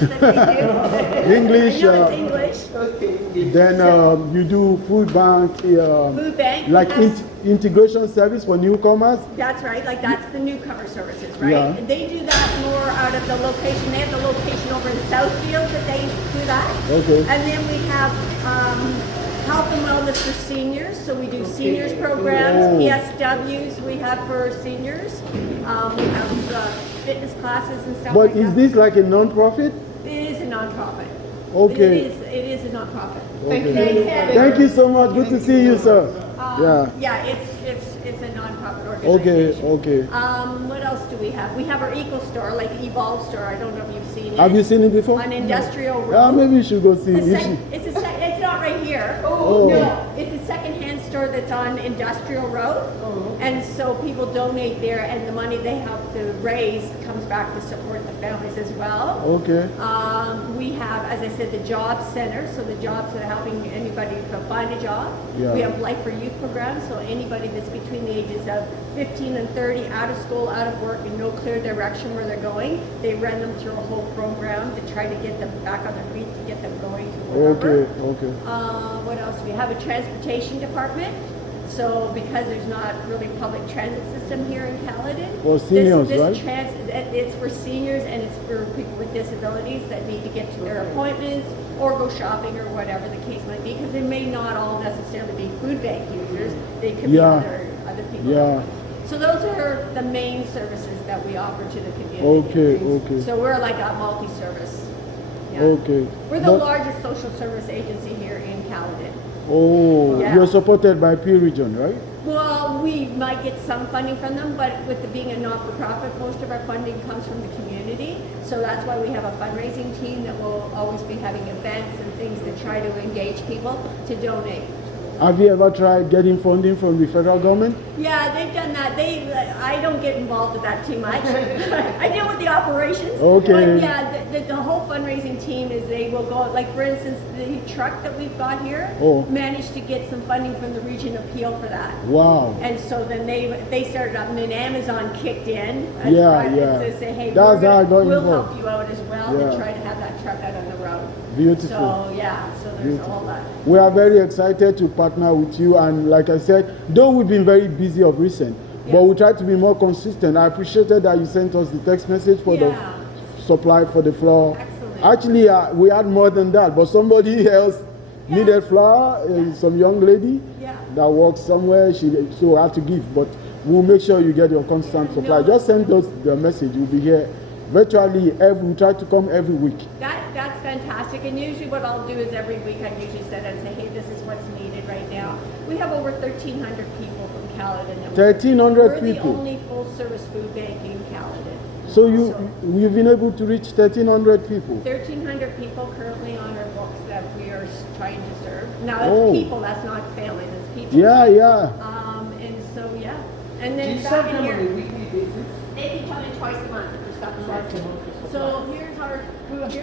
that they do. English. I know it's English. Then you do food bank. Food bank. Like integration service for newcomers. That's right. Like that's the newcomer services, right? Yeah. And they do that more out of the location. They have the location over in Southfield that they do that. Okay. And then we have health and wellness for seniors. So we do seniors programs, PSWs we have for seniors. We have fitness classes and stuff But like is that. this like a non-profit? It is a non-profit. Okay. It is a non-profit. Okay. Thank you so much. Good to see you, sir. Yeah, it's a non-profit organization. Okay. What else do we have? We have our Eco Store, like Evolve Store. I don't know if you've seen it. Have you seen it before? On Industrial Road. Maybe you should go see it. It's not right here. Oh. No, it's a secondhand store that's on Industrial Road. And so people donate there, and the money they help to raise comes back to support the families as well. Okay. We have, as I said, the job center, so the jobs that are helping anybody to find a job. Yeah. We have Life for Youth programs, so anybody that's between the ages of 15 and 30, out of school, out of work, and no clear direction where they're going, they run them through a whole program to try to get them back on their feet, to get them going to wherever. Okay. What else? We have a transportation department. So because there's not really public transit system here in Caledon. For seniors, this right? It's for seniors and it's for people with disabilities that need to get to their appointments or go shopping or whatever the case might be, because they may not all necessarily be food bank users. They could be other people. Yeah. So those are the main services that we offer to the community. Okay. So we're like a multi-service. Yeah. Okay. We're the largest social service agency here in Caledon. Oh, Yeah. you're supported by P Region, right? Well, we might get some funding from them, but with it being a not-for-profit, most of our funding comes from the community. So that's why we have a fundraising team that will always be having events and things to try to engage people to donate. Have you ever tried getting funding from the federal government? Yeah, they've done that. I don't get involved with that too much. I deal with the operations. Okay. But yeah, the whole fundraising team is they will go, like for instance, the truck that we've got here managed to get some funding from the region appeal for that. Wow. And so then they started up, and then Amazon kicked in. Yeah. To say, hey, we'll help you out as well and try to have that truck out on the road. Beautiful. So so there's all that. We are very excited to partner with you, and like I said, though we've been very busy of recent, but we try to be more consistent. I appreciated that you sent us the text message for the supply for the flour. Excellent. Actually, we had more than that, but somebody else needed flour, some young lady that works somewhere, so I have to give, but we'll make sure you get your constant supply. Just send us the message, we'll be here. Virtually, we try to come every week. That's fantastic. And usually what I'll do is every week I usually sit and say, hey, this is what's needed right now. We have over 1,300 people from Caledon. 1,300 people. We're the people. only full-service food bank in Caledon. So you've been able to reach 1,300 people? 1,300 people currently on our books that we are trying to serve. Now, that's people, that's not family, that's people. Yeah. And so, And then do you serve them on a weekly basis? They be coming twice a month for stuff. So here's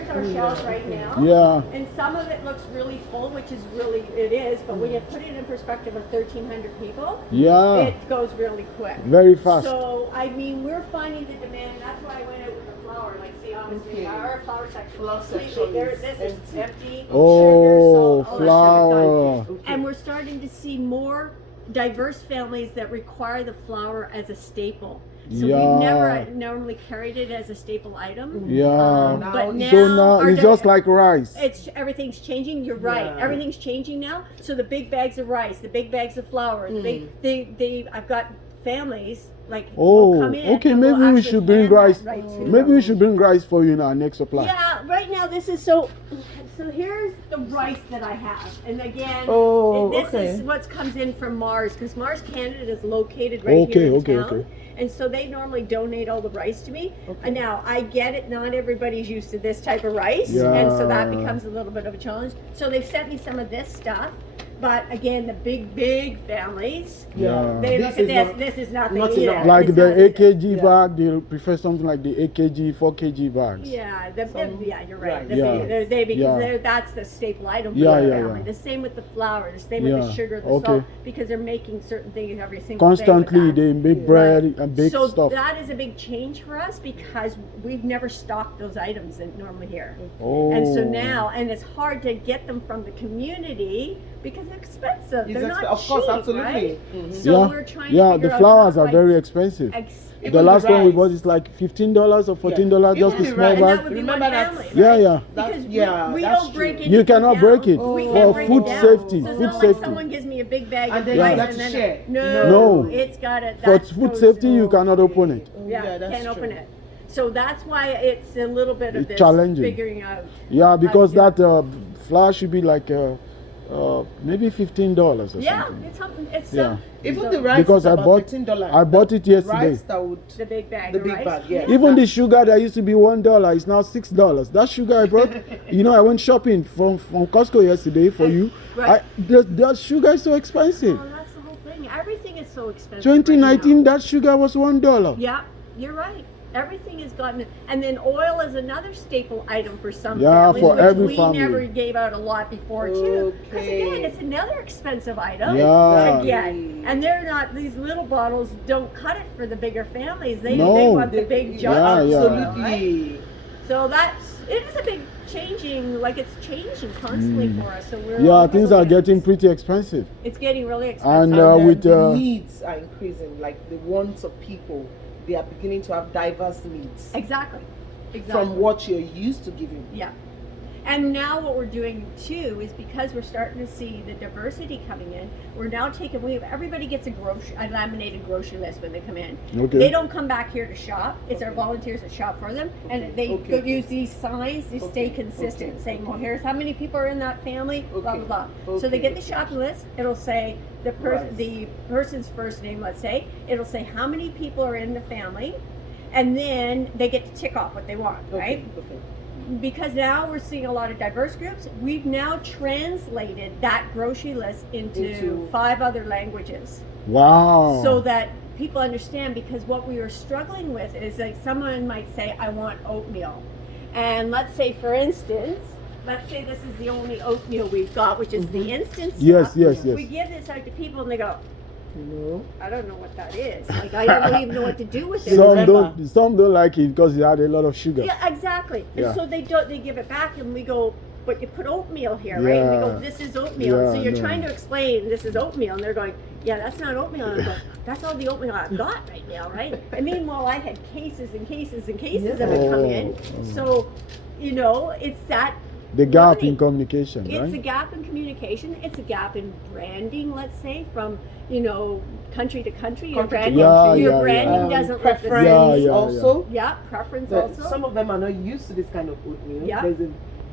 our shelves right now. Yeah. And some of it looks really full, which is it is, but when you put it in perspective of 1,300 people, it goes really quick. Very fast. So, I mean, we're finding the demand, and that's why I went out with the flour. Like, see, obviously, our flour section is this is empty. Oh, sugar, salt, flour. And we're starting to see more diverse families that require the flour as a staple. So we've never normally carried it as a staple item. But now it's just like rice. Everything's changing. You're right. Everything's changing now. So the big bags of rice, the big bags of flour, I've got families will come in. Okay, maybe we should bring rice. Maybe we should bring rice for you in our next supply. Yeah, right now this is so here's the rice that I have. And again, this is what comes in from Mars, because Mars Canada is located right here in town. And so they normally donate all the rice to me. And now I get it, not everybody's used to this type of rice. And so that becomes a little bit of a challenge. So they've sent me some of this stuff. But again, the big families, Yeah. they look at this. This is nothing either. enough. Like It's the not- AKG bag, they prefer something like the AKG, 4 kg bags. Yeah, yeah, you're right. Right. The Yeah. because Yeah. that's the staple item for Yeah, the yeah, family. yeah. The same with the flour, the same with Yeah. the sugar, the Okay. salt, because they're making certain things every single Constantly, day. with that. they make bread and bake So stuff. that is a big change for us because we've never stocked those items that normally here. Oh. And so now, and it's hard to get them from the community because they're expensive. They're not of course, cheap, absolutely. right? Mhm. So we're trying to yeah, figure the out flowers how are to, very expensive. Even The last the one we rice. bought is like $15 or $14, Even just a the small rice. and that bag. would be Remember one that- family, Yeah, right? yeah. Because Yeah, we that's don't break true. it. You cannot break it We for can't break food it down. safety. So it's Food not like safety. someone gives me a big bag And of then you rice have and to then share. No. it's got it. For food safety, you cannot open it. Yeah, that's can't true. open it. So that's why it's a little bit of It's this challenging. figuring out. Yeah, because do it. that flour should be like maybe $15 or Yeah, something. it's something. It's Yeah. Even the rice Because is I about bought $13. I bought it yesterday. Rice that would the big bag. the of big rice. bag, yeah. Even the sugar that used to be $1 is now $6. That sugar I brought, I went shopping from Costco yesterday for you. Right. The sugar is so expensive. Oh, that's the whole thing. Everything is so expensive. 2019, right that sugar was $1. now. Yeah, you're right. Everything has gotten, and then oil is another staple item for some Yeah, families, for which every we family. never gave out a lot before too. Because Okay. again, it's another expensive item Yeah. to get, and they're not. These little bottles don't cut it for the bigger families. They No. want the big jug. Yeah, of yeah. oil, right? Absolutely. So it is a big changing. Like it's changing constantly for us. So we're Yeah, always things are looking at getting this. pretty expensive. It's getting really expensive. And And with the needs are increasing, like the wants of people. They are beginning to have diverse needs Exactly. from what you're used to giving. Yeah. And now what we're doing too is because we're starting to see the diversity coming in, we're now taking, everybody gets a laminated grocery list when they come in. Okay. They don't come back here to shop. It's our volunteers that shop for them. And they Okay. go use these signs to stay consistent, Okay. saying, well, here's how many people are in that family, blah, Okay. blah, blah. So they Okay. get the shopping list. It'll say Right. the person's first name, let's say. It'll say how many people are in the family. And then they get to tick off what they want, right? Okay. Because now we're seeing a lot of diverse groups, we've now translated that grocery list into 5 other languages. Wow. So that people understand, because what we are struggling with is like someone might say, I want oatmeal. And let's say, for instance, let's say this is the only oatmeal we've got, which is the instant stuff. Yes, yes, yes. We give this out to people and they go, No. I don't know what that is. Like, I don't even know what to do with it. Some don't like it because it had a lot of sugar. Yeah, exactly. Yeah. And so they give it back, and we go, but you put oatmeal here, right? And we go, Yeah. this is oatmeal. Yeah, So you're no. trying to explain this is oatmeal, and they're going, yeah, that's not oatmeal. And I go, that's all the oatmeal I've got right now, right? And meanwhile, I had cases and cases and cases of it come in. So, it's that. The gap learning. in communication, It's a right? gap in communication. It's a gap in branding, let's say, from country to country. Your Country to branding, country. your Yeah, branding yeah. doesn't look the Preference same. Yeah. also. Yeah, preference But also. some of them are not used to this kind of oatmeal. Yeah.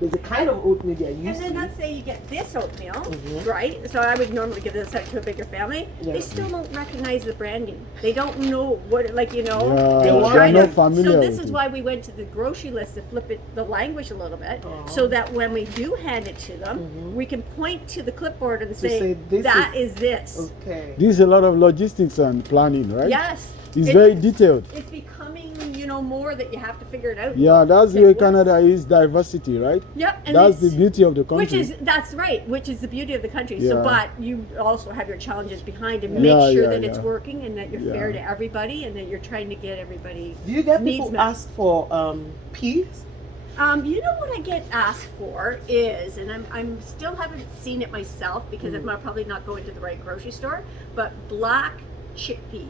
There's a kind of oatmeal they're And used then to. let's say you get this oatmeal, Mhm. right? So I would normally give this out to a bigger family. Yeah. They still don't recognize the branding. They don't know what, Yeah, and they're trying not to- familiar So this with is it. why we went to the grocery list to flip it, the language a little bit, Oh. so that when we do hand it to them, Mhm. we can point to the clipboard and say, say, "This that is this. Okay. This is a lot of logistics and planning, right? Yes. It's It- very detailed. It's becoming, more that you have to figure it out. Yeah, that's the Say way what's- Canada is diversity, right? Yep. And That's the it's- beauty of the country. That's right, which is the beauty of the country. So, Yeah. but you also have your challenges behind to Yeah, make sure yeah, that it's yeah. working and that you're fair Yeah. to everybody and that you're trying to get everybody. Do you get needs people met. ask for peas? What I get asked for is, and I'm still haven't seen it myself because I'm probably not going to the right grocery store, but black chickpeas.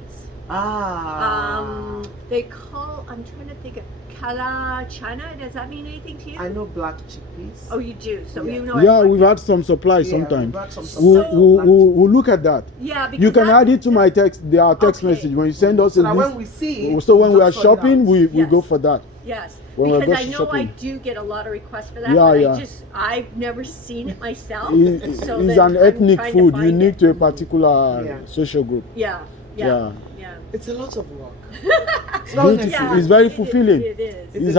They call, I'm trying to think of Caledon. Does that mean anything to you? I know black chickpeas. Oh, you do. So Yeah. you know. Yeah, what- we've had some supplies Yeah, sometimes. we've had some We'll, supplies. we'll look at that. Yeah, because You can that's- add it to my text, our text Okay. message. When you send us So a that list, when we see it, so when we are just sort it shopping, out. we Yes. go for that. Yes, When we're because I grocery know I shopping. do get a lot of requests for that. Yeah, but yeah. I've never seen it myself. It's so an then I'm ethnic trying to food find unique it. to a particular Yeah. social group. Yeah, Yeah. yeah. It's a lot of work. Beautiful. Yeah, It's very it is- fulfilling. It is. It's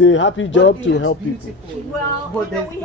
a happy job But to it's help people. beautiful. Well, But you know, there's we